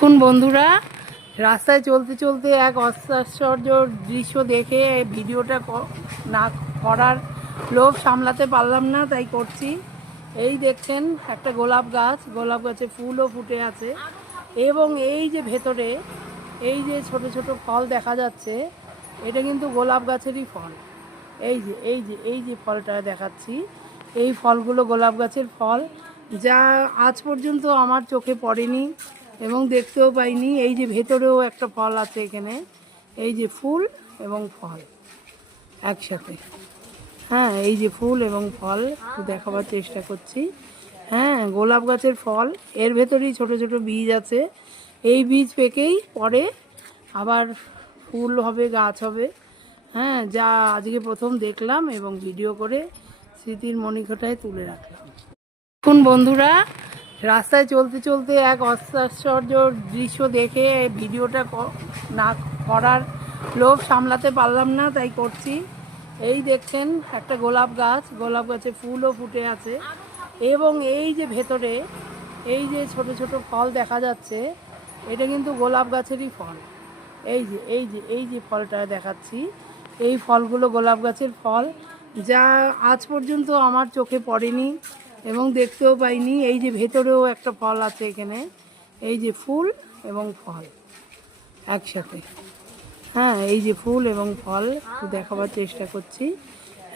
কোন বন্ধুরা রাস্তায় চলতে চলতে এক অশ্চর্য দৃশ্য দেখে ভিডিওটা না করার লোভ সামলাতে পারলাম না, তাই করছি। এই দেখছেন একটা গোলাপ গাছে ফুলও ফুটে আছে এবং এই যে ভেতরে এই যে ছোট ছোট ফল দেখা যাচ্ছে, এটা কিন্তু গোলাপ গাছেরই ফল। এই যে ফলটা দেখাচ্ছি, এই ফলগুলো গোলাপ গাছের ফল, যা আজ পর্যন্ত আমার চোখে পড়েনি এবং দেখতেও পাইনি। এই যে ভেতরেও একটা ফল আছে এখানে, এই যে ফুল এবং ফল একসাথে। হ্যাঁ, এই যে ফুল এবং ফল দেখাবার চেষ্টা করছি। হ্যাঁ, গোলাপ গাছের ফল, এর ভেতরেই ছোট ছোট বীজ আছে। এই বীজ পেকেই পরে আবার ফুল হবে, গাছ হবে। হ্যাঁ, যা আজকে প্রথম দেখলাম এবং ভিডিও করে স্মৃতির মণিকোঠায় তুলে রাখলাম। কোন বন্ধুরা রাস্তায় চলতে চলতে এক অশ্চর্য দৃশ্য দেখে ভিডিওটা না করার লোভ সামলাতে পারলাম না, তাই করছি। এই দেখছেন একটা গোলাপ গাছে ফুলও ফুটে আছে এবং এই যে ভেতরে এই যে ছোট ছোট ফল দেখা যাচ্ছে, এটা কিন্তু গোলাপ গাছেরই ফল। এই যে ফলটা দেখাচ্ছি, এই ফলগুলো গোলাপ গাছের ফল, যা আজ পর্যন্ত আমার চোখে পড়েনি এবং দেখতেও পাইনি। এই যে ভেতরেও একটা ফল আছে এখানে, এই যে ফুল এবং ফল একসাথে। হ্যাঁ, এই যে ফুল এবং ফল দেখাবার চেষ্টা করছি।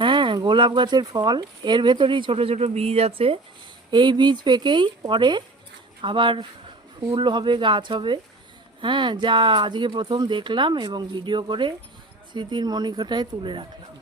হ্যাঁ, গোলাপ গাছের ফল, এর ভেতরেই ছোট ছোট বীজ আছে। এই বীজ পেকেই পরে আবার ফুল হবে, গাছ হবে। হ্যাঁ, যা আজকে প্রথম দেখলাম এবং ভিডিও করে স্মৃতির মণিকোঠায় তুলে রাখলাম।